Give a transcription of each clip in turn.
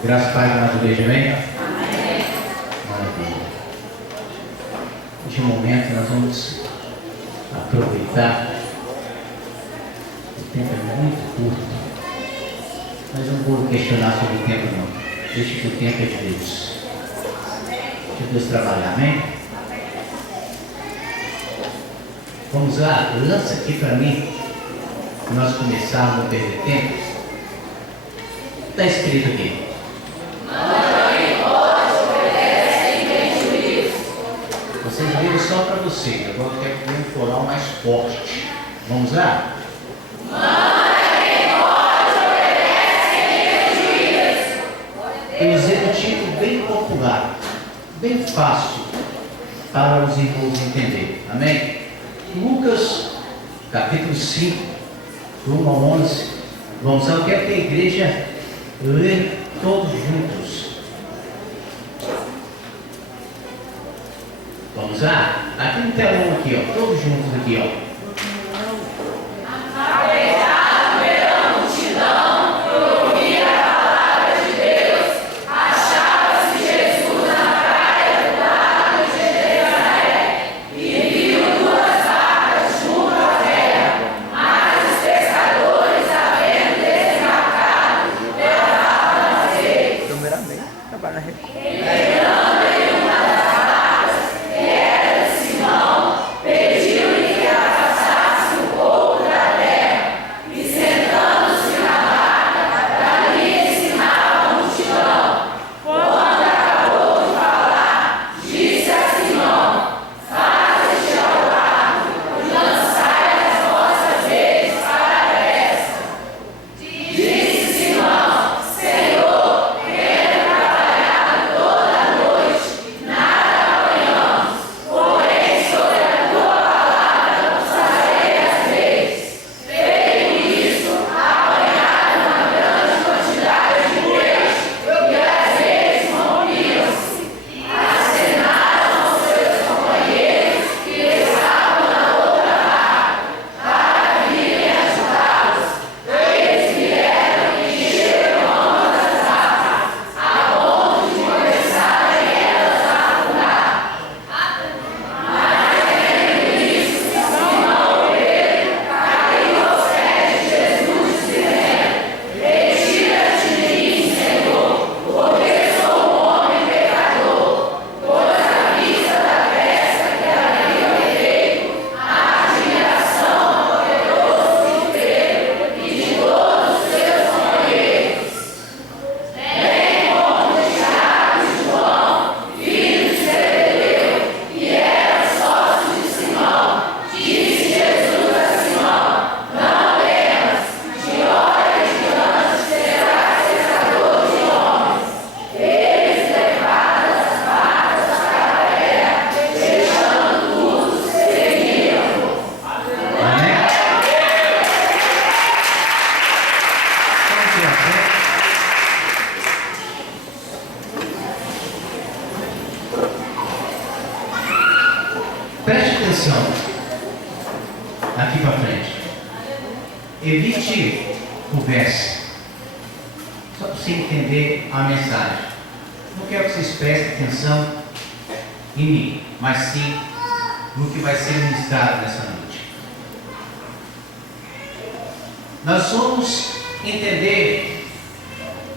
Graças a Pai, na igreja, amém? Maravilha. Neste momento nós vamos aproveitar. O tempo é muito curto. Mas eu não vou questionar sobre o tempo não. Deixa que o tempo é de Deus. Deixa Deus trabalhar, amém? Vamos lá, lança aqui para mim. Nós começarmos a perder tempo. Está escrito aqui. Vocês viram só para vocês. Agora eu quero ver um coral mais forte. Vamos lá? Eu usei um título bem popular, bem fácil para os irmãos entenderem. Amém? Lucas, capítulo 5, do 1 ao 11. Vamos lá, eu quero que a igreja lê todos juntos. Vamos lá? Aqui no telão aqui, ó, todos juntos aqui, ó. Preste atenção aqui para frente. Evite conversa, só para você entender a mensagem. Não quero que vocês prestem atenção em mim, mas sim no que vai ser ministrado nessa noite. Nós vamos entender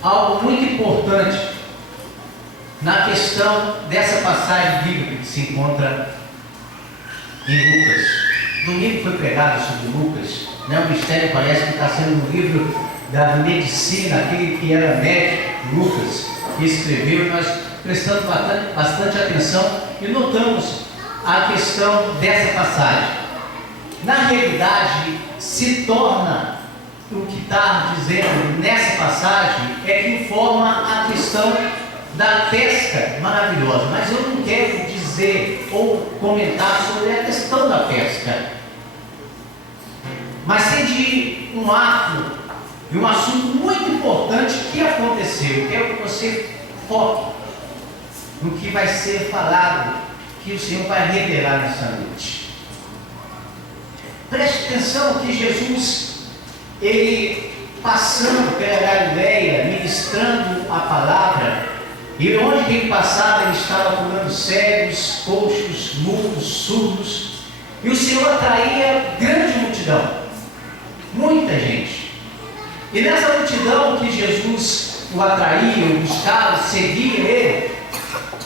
algo muito importante na questão dessa passagem bíblica que se encontra em Lucas. Domingo foi pregado sobre Lucas, né? O mistério parece que está sendo um livro da medicina, aquele que era médico, Lucas, que escreveu. Nós prestamos bastante atenção e notamos a questão dessa passagem. Na realidade, se torna o que está dizendo nessa passagem é que informa a questão da pesca maravilhosa, mas eu não quero dizer ou comentar sobre a questão da pesca, mas sim de um ato e um assunto muito importante que aconteceu. Eu quero que você foque no que vai ser falado, que o Senhor vai revelar nessa noite. Preste atenção que Jesus, ele passando pela Galileia, ministrando a palavra, e onde ele passava, ele estava curando cegos, coxos, mudos, surdos, e o Senhor atraía grande multidão, muita gente. E nessa multidão que Jesus o atraía, o buscava, seguia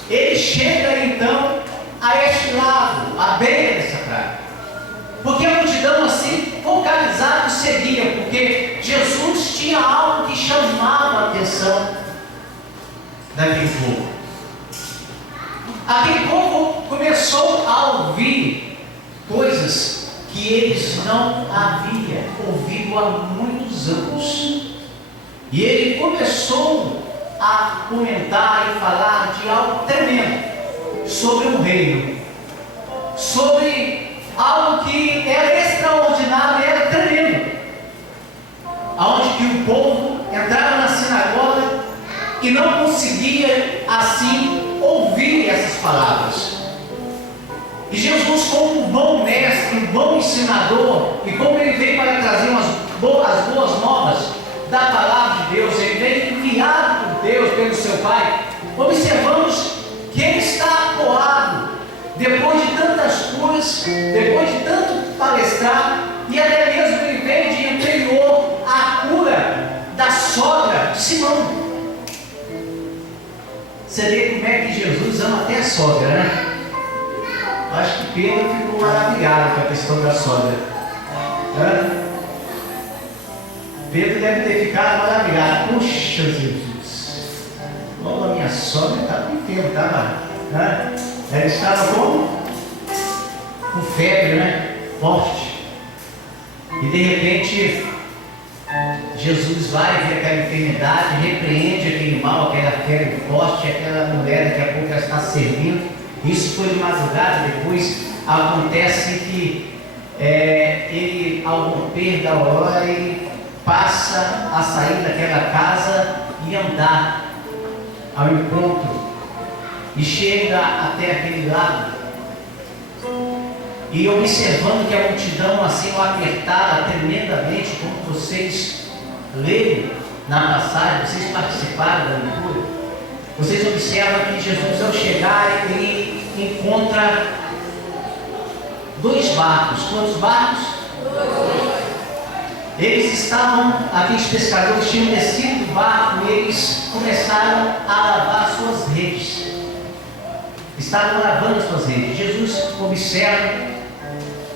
ele chega então a este lado, à beira dessa praia. Porque a multidão assim, focalizada, o seguia, porque Jesus tinha algo que chamava a atenção daquele povo. Aquele povo começou a ouvir coisas que eles não haviam ouvido há muitos anos. E ele começou a comentar e falar de algo tremendo sobre o reino, sobre algo que era extraordinário, era tremendo, aonde que o povo entrava na sinagoga e não conseguia assim ouvir essas palavras. E Jesus, como um bom mestre, um bom ensinador, e como ele veio para trazer as boas novas da palavra de Deus, ele veio enviado por Deus, pelo seu Pai, observamos que ele está acuado, depois de tantas coisas, depois de tanto palestrar, e até mesmo ele veio de anterior à cura da sogra de Simão. Você vê como é que Jesus ama até a sogra, né? Acho que Pedro ficou maravilhado com a questão da sogra. Pedro deve ter ficado maravilhado. Puxa, Jesus, logo a minha sogra estava enferma, estava. Ela estava com febre, né? Forte. E de repente, Jesus vai ver aquela enfermidade, repreende aquele mal, aquela febre forte, aquela mulher daqui a pouco ela está servindo. Isso foi de madrugada. Depois acontece que ele, ao romper da aurora, ele passa a sair daquela casa e andar ao encontro, e chega até aquele lado, e observando que a multidão assim o apertava tremendamente, como vocês leram na passagem, vocês participaram da leitura, vocês observam que Jesus, ao chegar, ele encontra dois barcos. Quantos barcos? Eles estavam, aqueles pescadores tinham descido do barco e eles começaram a lavar suas redes. Estavam lavando suas redes. Jesus observa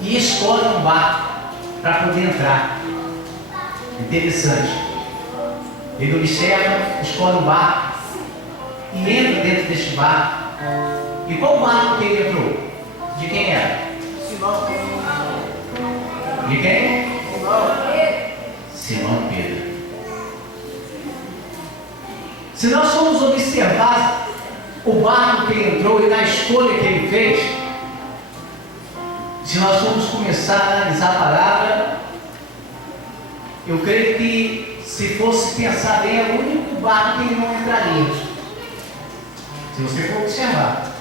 e escolhe um barco para poder entrar. Interessante. Ele observa, escolhe um barco e entra dentro deste barco. E qual barco que ele entrou? De quem era? Simão. De quem? Simão Pedro. Se nós formos observar o barco que ele entrou e na escolha que ele fez, se nós formos começar a analisar a palavra, eu creio que, se fosse pensar bem, é o único barco que ele não entraria. Se você for observar,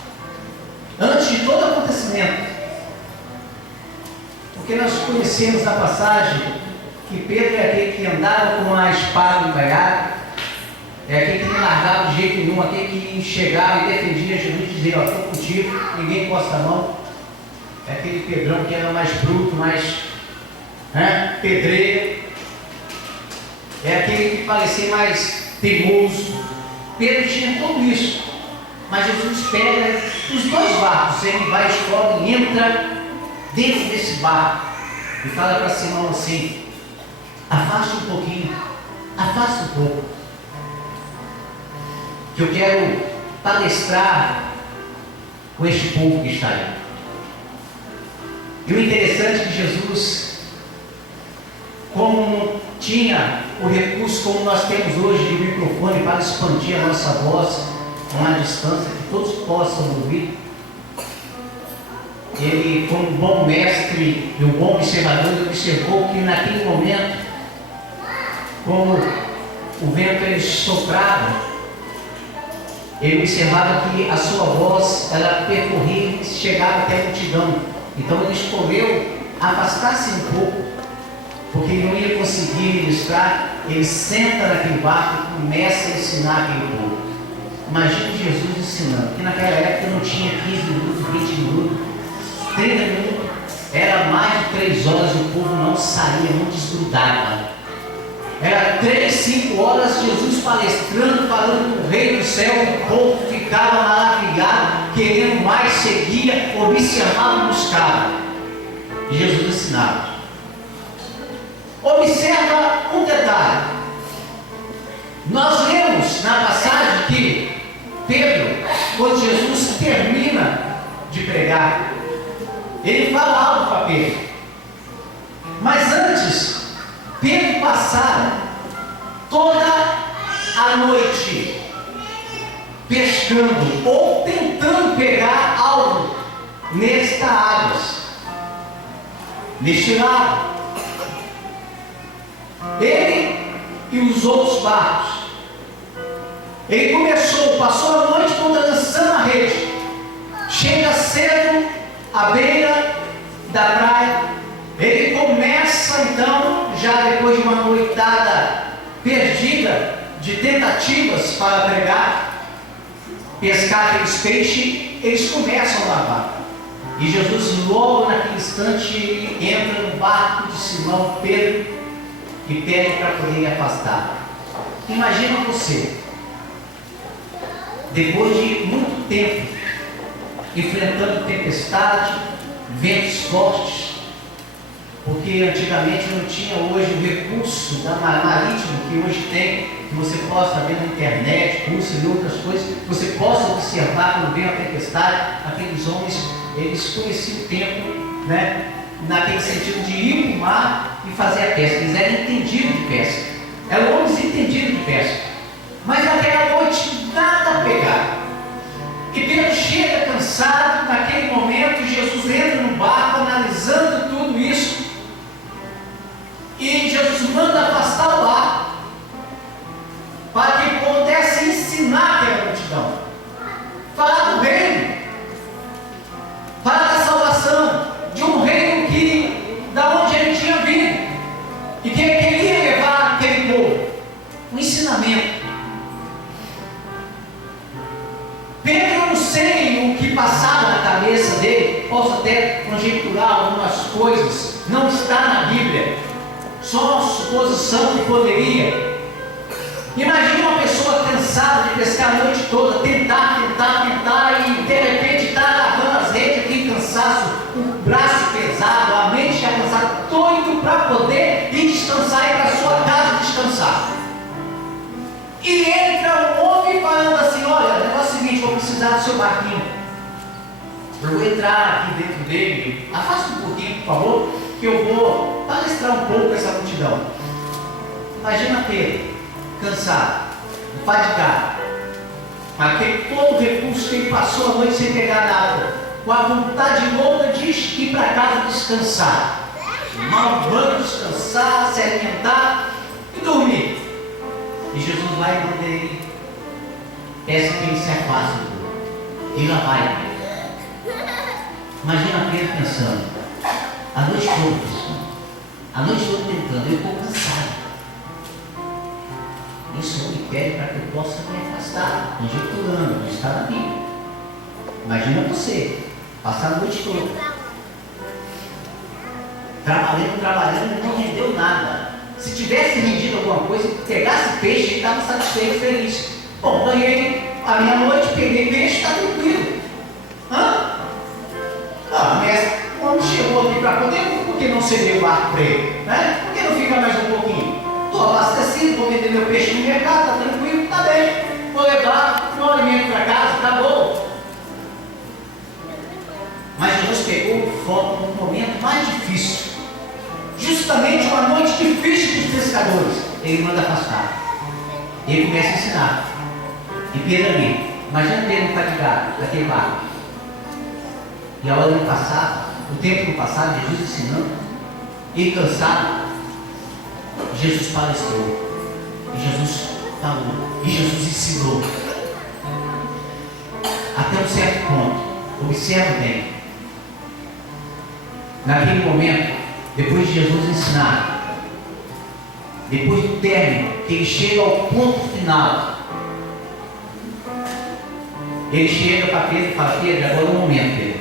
antes de todo acontecimento, porque nós conhecemos a passagem que Pedro é aquele que andava com a espada encalhada, é aquele que não largava de jeito nenhum, aquele que chegava e defendia Jesus e dizia: estou contigo, ninguém encosta a mão. É aquele Pedrão que era mais bruto, mais pedreiro, é aquele que parecia mais teimoso. Pedro tinha tudo isso, mas Jesus pega os dois barcos, ele vai, escolhe e entra dentro desse barco e fala para Simão assim: afasta um pouquinho, afasta um pouco, que eu quero palestrar com este povo que está aí. E o interessante é que Jesus, como tinha o recurso como nós temos hoje de microfone para expandir a nossa voz a uma distância que todos possam ouvir, ele, como bom mestre e um bom observador, ele observou que naquele momento, como o vento ele soprava, ele observava que a sua voz ela percorria e chegava até a multidão. Então ele escolheu afastar-se um pouco porque ele não ia conseguir ministrar. Ele senta naquele barco e começa a ensinar aquele povo. Imagine Jesus ensinando, que naquela época não tinha 15 minutos, 20 minutos, 30 minutos, era mais de 3 horas e o povo não saía, não desgrudava. Era 3, 5 horas Jesus palestrando, falando com o rei do céu, o povo ficava maravilhado, querendo mais, seguia, observava, buscava. E Jesus ensinava. Observa um detalhe. Nós lemos na passagem que Pedro, quando Jesus termina de pregar, ele fala algo para Pedro. Mas antes, Pedro passara toda a noite pescando ou tentando pegar algo nesta água, neste lago. Ele e os outros barcos. Ele passou a noite toda lançando a rede. Chega cedo à beira da praia. Ele começa então, já depois de uma noitada perdida de tentativas para pregar, pescar aqueles peixes, eles começam a lavar. E Jesus, logo naquele instante, ele entra no barco de Simão Pedro e pede para poder afastar. Imagina você, depois de muito tempo, enfrentando tempestade, ventos fortes, porque antigamente não tinha hoje o recurso marítimo que hoje tem, que você possa ver na internet, curso e outras coisas, você possa observar quando vem a tempestade. Aqueles homens, eles conheciam o tempo, né? Naquele sentido de ir para o mar e fazer a pesca. Eles eram entendidos de pesca, eram homens entendidos de pesca, mas naquela noite nada a pegar. E Pedro chega cansado. Naquele momento Jesus entra no barco, analisando tudo isso, e Jesus manda afastar o barco para que pudesse ensinar aquela multidão, falar do reino, falar da salvação, de um reino da onde ele tinha vindo e que ele queria levar aquele povo, um ensinamento. Pedro, eu não sei o que passava na cabeça dele, posso até conjecturar algumas coisas, não está na Bíblia, só uma suposição que poderia. Imagina uma pessoa cansada de pescar a noite toda, tentar e de repente está agarrando as redes aqui, cansaço, o braço pesado, a mente já cansada, doido para poder ir descansar, ir para a sua casa descansar. E entra um homem falando assim: olha, o negócio é o seguinte, vou precisar do seu barquinho, eu vou entrar aqui dentro dele, afasta um pouquinho, por favor, que eu vou palestrar um pouco essa multidão. Imagina Pedro, cansado, fadigado, aquele todo o recurso que ele passou a noite sem pegar nada, com a vontade louca de ir para casa descansar, mal banho, descansar, se alimentar e dormir. E Jesus vai e manda ele, peça que ele se afaste do povo. E lá vai. Imagina Pedro pensando, a noite toda pensando, a noite toda tentando, eu estou cansado. Isso me pede para que eu possa me afastar, conjecturando, não está na Bíblia. Imagina você, passar a noite toda, trabalhando e não rendeu nada. Se tivesse rendido alguma coisa, pegasse peixe, ele estava satisfeito, feliz. Bom, ganhei a minha noite, peguei peixe, está tranquilo. Mestre, o homem chegou aqui para poder, por que não ceder o barco para ele? Né? Por que não fica mais um pouquinho? Estou abastecido, vou vender meu peixe no mercado, está tranquilo, está bem. Vou levar um alimento para casa, está bom. Mas Jesus pegou o foco no momento mais difícil, justamente uma noite difícil para os pescadores. Ele manda afastar. Ele começa a ensinar. E Pedro ali, imagina Pedro fatigado daquele barco. E a hora do passado, o tempo do passado, Jesus ensinando, ele cansado, Jesus palestrou, e Jesus falou, e Jesus ensinou. Até um certo ponto, observe bem. Naquele momento, depois de Jesus ensinar, depois do término, que ele chega ao ponto final, ele chega para Pedro e fala: Pedro, agora é o momento, Pedro.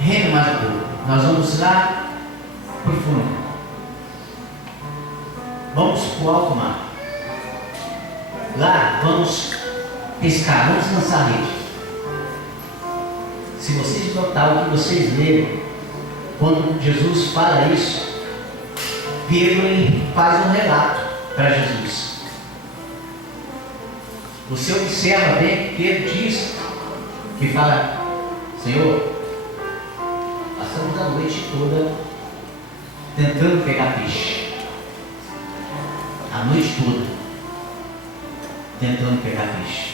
Reme mais um pouco. Nós vamos lá para o fundo. Vamos para o alto mar. Lá vamos pescar, vamos lançar a rede. Se vocês notarem o que vocês leram, quando Jesus fala isso, Pedro faz um relato para Jesus. Você observa bem que Pedro diz, que fala: Senhor, passamos a noite toda tentando pegar peixe. A noite toda tentando pegar peixe.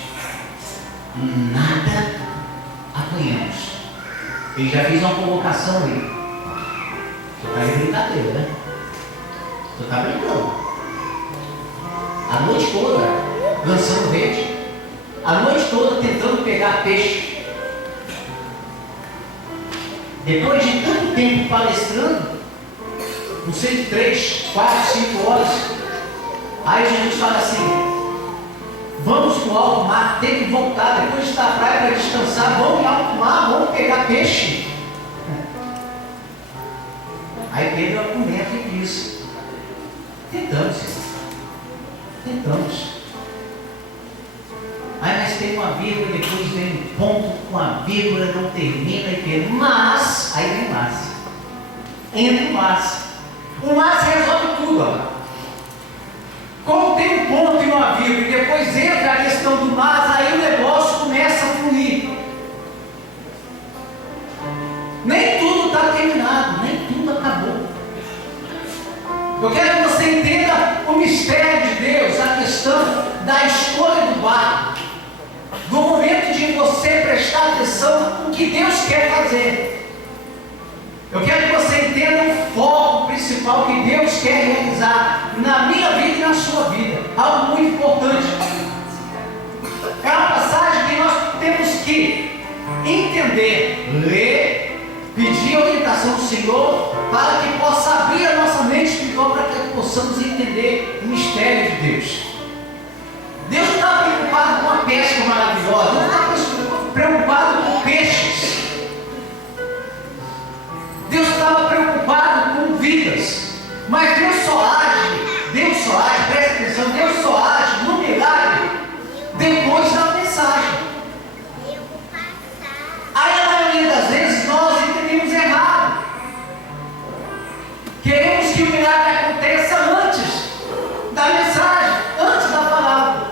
Nada apanhamos. Ele já fez uma convocação aí. Você está em brincadeira, né? Você está brincando. A noite toda lançando rede. A noite toda tentando pegar peixe. Depois de tanto tempo palestrando, não sei, 3, 4, 5 horas, aí a gente fala assim: vamos no alto mar, tem que voltar, depois de estar na praia para descansar, vamos no alto mar, vamos pegar peixe. Aí Pedro argumenta e diz: tentamos, tentamos. Aí mas tem uma vírgula, depois vem um ponto com a vírgula, não termina e Pedro, mas, aí vem mas. Entra o mas. O mas resolve tudo, ó. Como tem um ponto e uma vírgula, e depois entra a questão do mas, aí o negócio começa a fluir. Nem tudo está terminado, nem tudo acabou. Eu quero que você entenda o mistério de Deus, a questão da escolha do barco, do momento de você prestar atenção no que Deus quer fazer. Eu quero que você entenda o foco principal que Deus quer realizar na minha vida e na sua vida. Algo muito importante. É uma passagem que nós temos que entender, ler, pedir a orientação do Senhor para que possa abrir a nossa mente espiritual para que possamos entender o mistério de Deus. Deus não está preocupado com a pesca maravilhosa, Deus está preocupado com peixes. Deus estava preocupado com vidas, mas Deus só age, presta atenção, Deus só age no milagre depois da mensagem. Aí a maioria das vezes nós entendemos errado. Queremos que o milagre aconteça antes da mensagem, antes da palavra.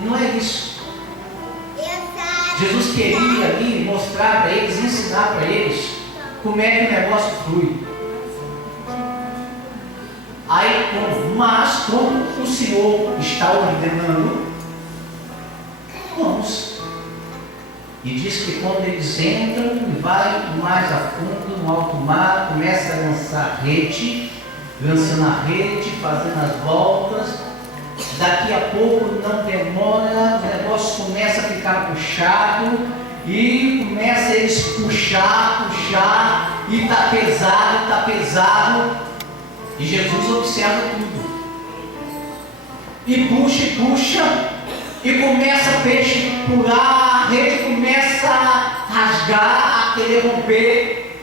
E não é isso. Jesus queria ali mostrar para eles, ensinar para eles como é que o negócio flui. Aí, mas como o Senhor está ordenando, vamos. E diz que quando eles entram e vai mais a fundo no alto mar, começa a lançar rede, lançando a rede, fazendo as voltas. Daqui a pouco, não demora, o negócio começa a ficar puxado. E começa eles puxar, e está pesado. E Jesus observa tudo. E puxa, e começa o peixe a pular, a rede começa a rasgar, a querer romper.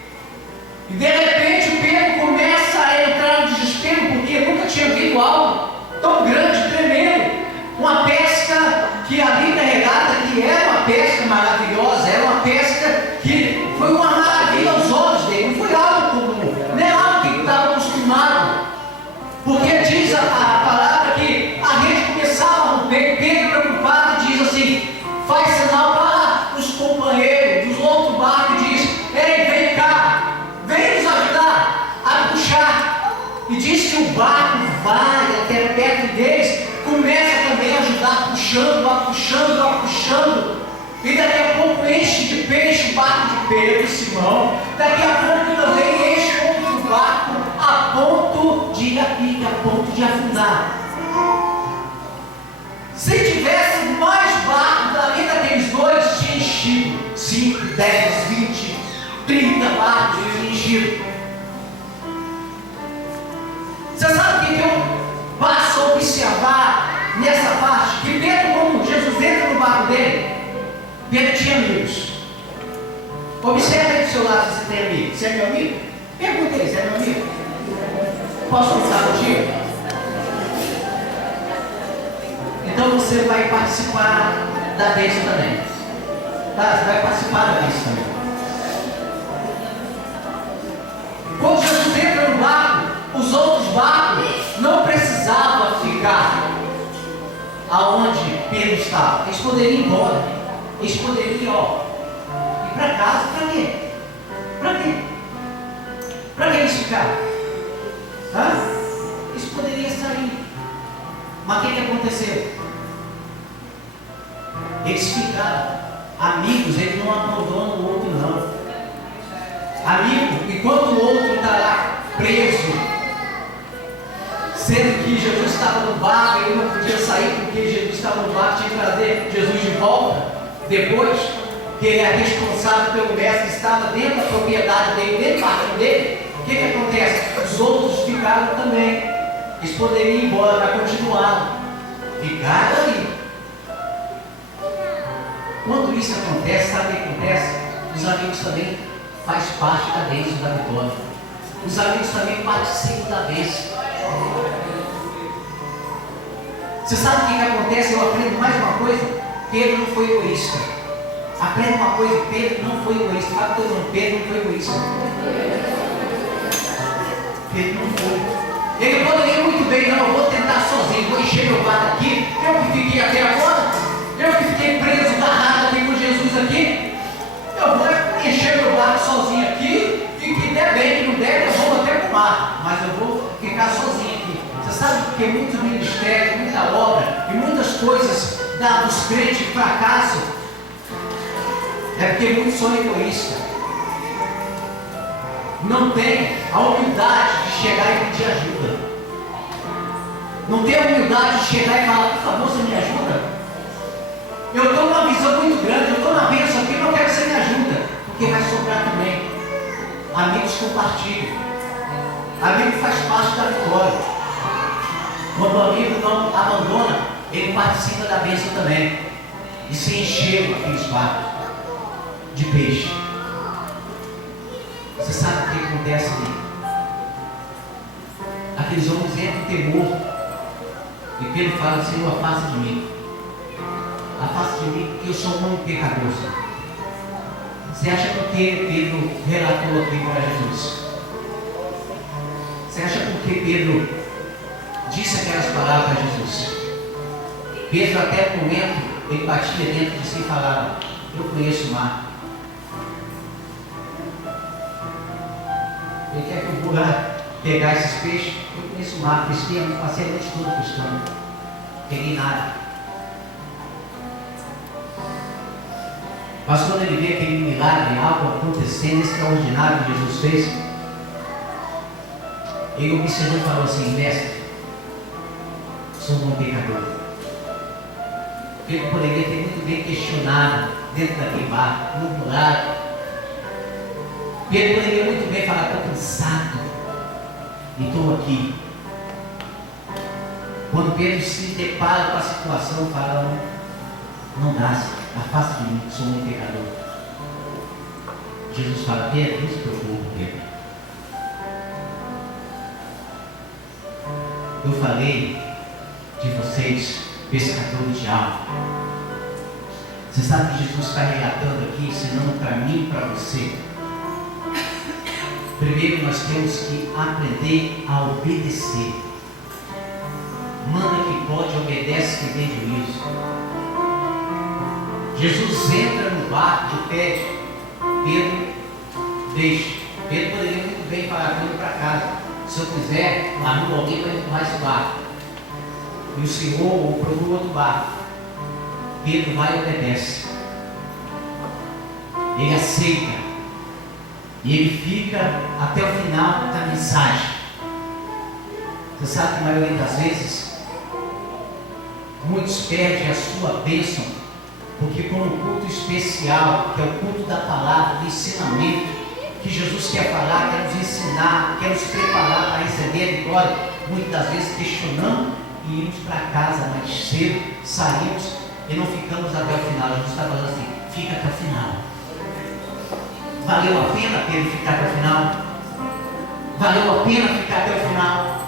E de repente o Pedro começa a entrar no desespero, porque nunca tinha visto algo tão grande, tremendo. Uma pesca que ali na regata, que era uma pesca maravilhosa, era uma pesca que foi uma maravilha aos olhos dele, não foi algo comum, não é algo que ele estava acostumado, porque diz a palavra que a rede começava a romper. Pedro preocupado diz assim, faz sinal para os companheiros dos outros barcos e diz: ei, vem cá, vem nos ajudar a puxar. E diz que o barco vai até perto deles, começa também a ajudar, puxando, e daqui a pouco enche de peixe o barco de Pedro e Simão, daqui a pouco também enche o barco a ponto de ir a pique, a ponto de afundar. Se tivesse mais barcos além daqueles dois, tinha enchido 5, 10, 20, 30 barcos, tinha enchido. nessa parte que Pedro, como Jesus entra no barco dele, Pedro tinha amigos. Observe aí do seu lado se você tem amigo. Você é meu amigo? Pergunta aí, você é meu amigo? Posso contar contigo? Então você vai participar da bênção também. Tá? Você vai participar da bênção também. Quando Jesus entra no barco, os outros barcos não precisavam ficar aonde Pedro estava. Eles poderiam ir embora. Eles poderiam ir para casa. Para quê? Para quê? Para que eles ficaram? Eles poderiam sair. Mas o que aconteceu? Eles ficaram. Amigos, eles não abandonam o outro, não. Amigo, enquanto o outro está lá preso, sendo que Jesus estava no barco, ele não podia sair porque Jesus estava no barco, tinha que trazer Jesus de volta. Depois que ele é responsável pelo mestre, estava dentro da propriedade dele, dentro do barco dele, o que acontece? Os outros ficaram também. Eles poderiam ir embora, mas continuaram. Ficaram ali. Quando isso acontece, sabe o que acontece? Os amigos também fazem parte da bênção da vitória. Os amigos também participam da bênção. Você sabe o que acontece? Eu aprendo mais uma coisa. Pedro não foi egoísta. Aprenda uma coisa, Pedro não foi egoísta. Fala todo mundo, Pedro não foi egoísta. Pedro não foi. Ele poderia muito bem, não, eu vou tentar sozinho, vou encher meu barco aqui, eu que fiquei até agora, eu que fiquei preso, agarrado aqui com Jesus aqui, eu vou encher meu barco sozinho aqui, e que der bem, que não der, eu vou até pro mar, mas eu vou ficar sozinho aqui. Você sabe que muitos ministérios, muita obra e muitas coisas dos crentes fracassam, é porque muitos são egoístas. Não tem a humildade de chegar e pedir ajuda. Não tem a humildade de chegar e falar, por favor, você me ajuda? Eu estou numa visão muito grande, eu estou na bênção aqui, não quero que você me ajuda, porque vai sobrar também. Amigos compartilham. Amigo faz parte da vitória. Quando o amigo não abandona, ele participa da bênção também. E se encheu aqueles barcos de peixe. Você sabe o que acontece ali? Aqueles homens entram em temor. E Pedro fala, Senhor, afasta de mim. Afasta de mim, porque eu sou um homem pecador. Você acha por que Pedro relatou aqui para Jesus? Você acha por que Pedro disse aquelas palavras para Jesus? Pedro até o momento, ele batia dentro de si e falava, eu conheço o mar. Ele quer que eu vou lá pegar esses peixes. Eu conheço o mar, pesquei, passei a noite toda pescando. Peguei nada. Mas quando ele vê aquele milagre, algo acontecendo, extraordinário que Jesus fez, ele observou e falou assim, mestre, sou um pecador. Ele poderia ter muito bem questionado dentro daquele barco, murmurado. Pedro poderia muito bem falar, estou cansado e estou aqui. Quando Pedro se depara com a situação, fala, não dá, afasta de mim, sou um pecador. Jesus fala, Pedro, não se preocupe, Pedro. Eu falei de vocês, pescadores de alma. Você sabe que Jesus está relatando aqui, ensinando para mim e para você. Primeiro nós temos que aprender a obedecer. Manda que pode, obedece que tem juízo. Jesus entra no barco e pede, Pedro, deixa. Pedro poderia muito bem falar, indo para casa. Se eu quiser, arrumo alguém para empurrar esse barco. E o Senhor procura outro barco. Pedro vai e obedece. Ele aceita. E ele fica até o final da mensagem. Você sabe que a maioria das vezes, muitos perdem a sua bênção, porque com um culto especial, que é o culto da palavra, do ensinamento, que Jesus quer falar, quer nos ensinar, quer nos preparar para receber a vitória, muitas das vezes questionando e íamos para casa mais cedo, saímos e não ficamos até o final. Jesus está falando assim: fica até o final. Valeu a pena Pedro ficar até o final? Valeu a pena ficar até o final?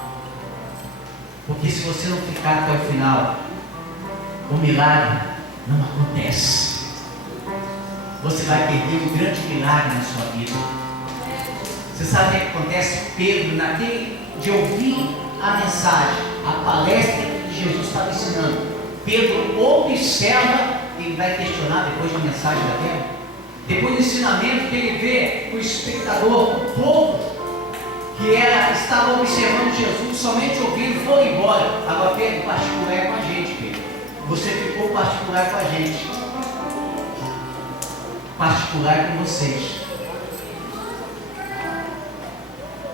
Porque se você não ficar até o final, o milagre não acontece. Você vai perder um grande milagre na sua vida. Você sabe o que acontece? Pedro, naquele de ouvir a mensagem, a palestra que Jesus estava ensinando, Pedro observa, ele vai questionar depois da mensagem daquela, depois do ensinamento que ele vê o espectador, o povo que estava observando Jesus, somente ouvindo, foi embora. Agora Pedro, particular com a gente, Pedro. Você ficou particular com a gente, particular com vocês.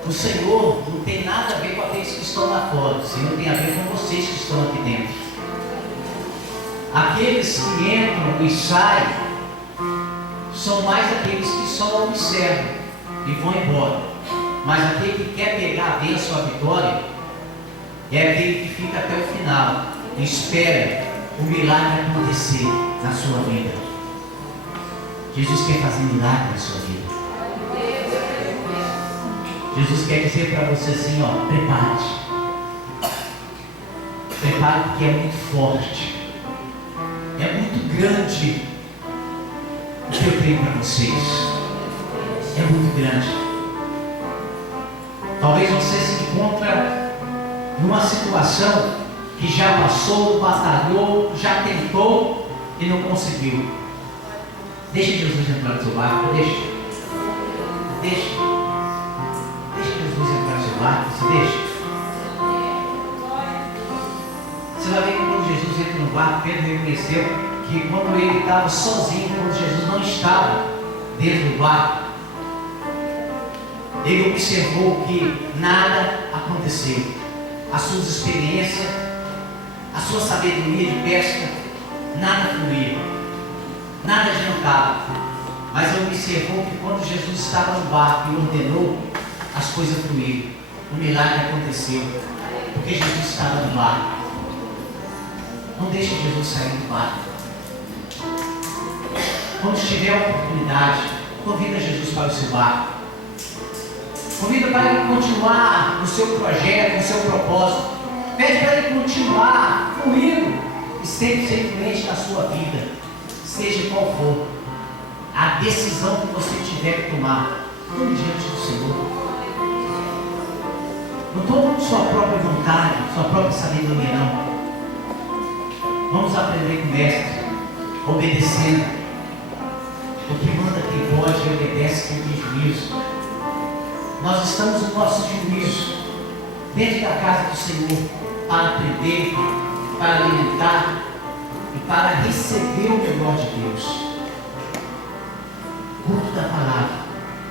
O Senhor não tem nada a ver com aqueles que estão lá fora. O Senhor tem a ver com vocês que estão aqui dentro. Aqueles que entram e saem são mais aqueles que só observam e vão embora. Mas aquele que quer pegar a bênção, a vitória, é aquele que fica até o final e espera o milagre acontecer na sua vida. Jesus quer fazer milagre na sua vida. Jesus quer dizer para você assim, ó, prepare-te. Prepare, porque é muito forte. É muito grande o que eu tenho para vocês. É muito grande. Talvez você se encontre numa situação que já passou, batalhou, já tentou e não conseguiu. Deixa Jesus entrar no seu barco, deixa Jesus entrar no seu barco, você deixa. Você vai ver que quando Jesus entra no barco, Pedro reconheceu que quando ele estava sozinho, quando Jesus não estava dentro do barco, ele observou que nada aconteceu. As suas experiências, a sua sabedoria de pesca, nada fluía, nada adiantava. Mas ele observou que quando Jesus estava no barco e ordenou, as coisas fluíram. O milagre aconteceu, porque Jesus estava no barco. Não deixe Jesus sair do barco. Quando tiver a oportunidade, convida Jesus para o seu barco. Convida para ele continuar no seu projeto, no seu propósito. Pede para ele continuar fluindo e sempre ser influente na sua vida, seja qual for a decisão que você tiver que tomar. Tome diante do Senhor. Não tome sua própria vontade, sua própria sabedoria, não. Vamos aprender com o Mestre, obedecendo. O que manda quem pode e obedece quem tem juízo. Nós estamos no nosso juízo, dentro da casa do Senhor, para aprender, para alimentar e para receber o melhor de Deus. Culto da palavra,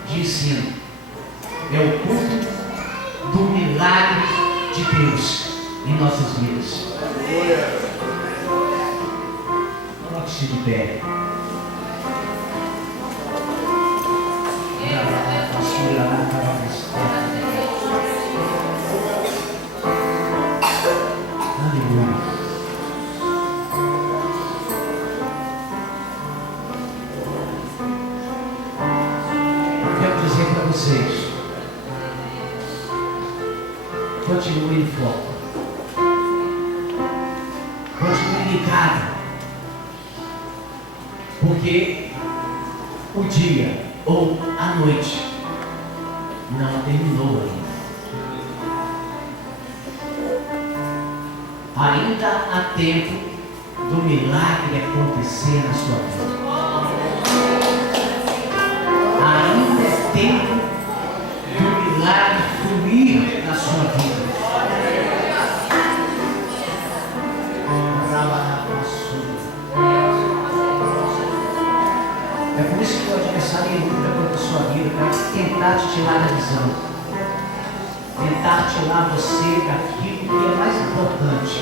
de ensino, é o culto do milagre de Deus em nossas vidas. Coloque-se de pé. Aleluia. Eu quero dizer para vocês, continue em foco, continue ligado, porque o dia ou a noite não terminou ainda. Ainda há tempo do milagre acontecer na sua vida. Ainda é tempo do milagre fluir na sua vida. É por isso que o adversário luta contra a sua vida, para tentar te tirar da visão, tentar tirar você daquilo que é mais importante.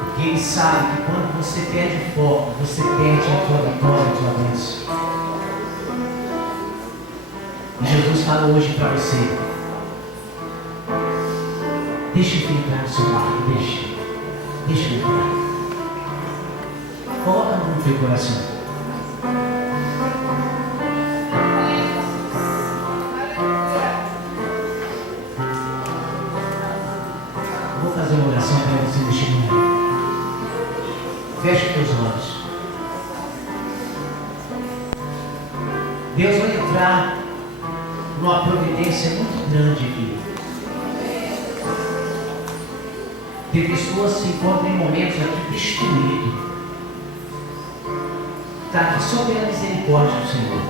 Porque ele sabe que quando você perde o foco, você perde a tua vitória, a tua bênção. E Jesus fala hoje para você: Deixa ele entrar no seu barco, deixa ele entrar. Coloca a mão no teu coração. Vou fazer uma oração para você neste momento. Feche os teus olhos. Deus vai entrar numa providência muito grande aqui. Tem pessoas que se encontram em momentos aqui destruídos. Está aqui só pela misericórdia do Senhor.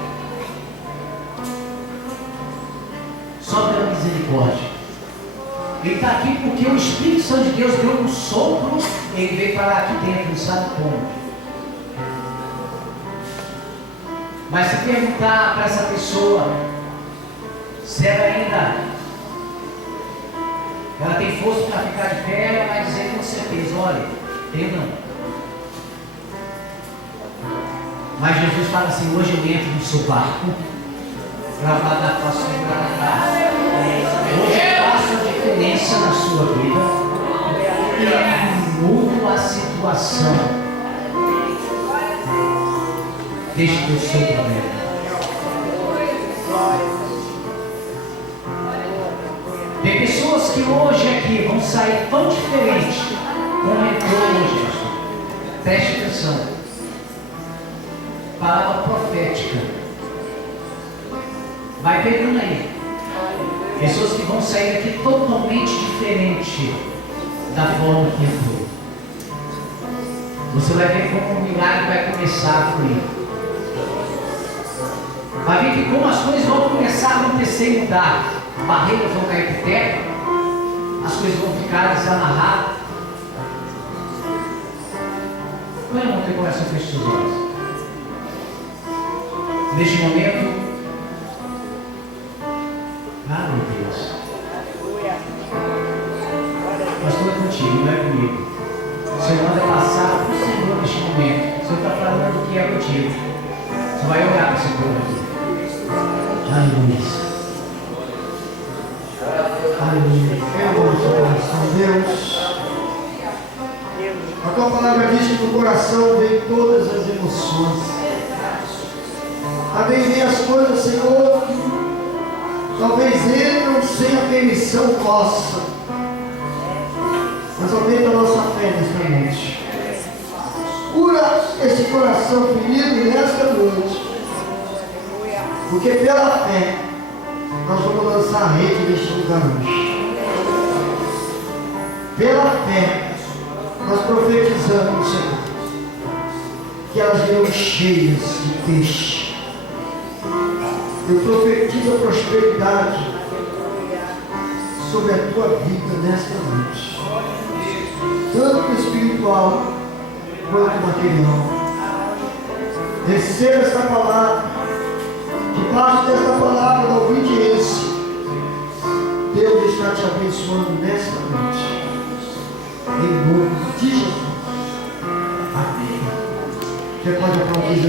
Só pela misericórdia. Ele está aqui porque o Espírito Santo de Deus deu um sopro. Ele veio parar aqui dentro, não sabe como. Mas se perguntar para essa pessoa se ela tem força para ficar de pé, ela vai dizer com certeza: olha, eu não. Mas Jesus fala assim: hoje eu entro no seu barco, gravado na tua sombra. Hoje eu faço a diferença na sua vida e mudo a situação. Deixe que eu sou o problema. Tem pessoas que hoje aqui vão sair tão diferentes como entrou hoje. Preste atenção. Palavra profética. Vai pegando aí. Pessoas que vão sair daqui totalmente diferente da forma que entrou. Você vai ver como um milagre vai começar a fluir. Vai ver que como as coisas vão começar a acontecer e mudar. Barreiras vão cair por terra, as coisas vão ficar desamarradas. Põe a mão no teu coração, feche os olhos. Neste momento, meu Deus, pastor, é contigo, não é comigo. O Senhor manda passar para o Senhor neste momento. O Senhor está falando que é contigo. Você vai orar para o Senhor aqui. Aleluia. Aleluia. Deus, a tua palavra diz que no coração vem todas as emoções. Também vem as coisas, Senhor, que talvez entram sem a permissão nossa. Mas aumenta a nossa fé nesta noite. Cura esse coração ferido nesta noite. Porque pela fé nós vamos lançar a rede neste lugar hoje. Pela fé, nós profetizamos, Senhor, que elas virão cheias de peixe. Eu profetizo a prosperidade sobre a tua vida nesta noite, tanto espiritual quanto material. Receba esta palavra, debaixo desta palavra da obediência. Deus está te abençoando nesta noite. Em nome de Jesus. Amém. Você pode aplaudir Jesus.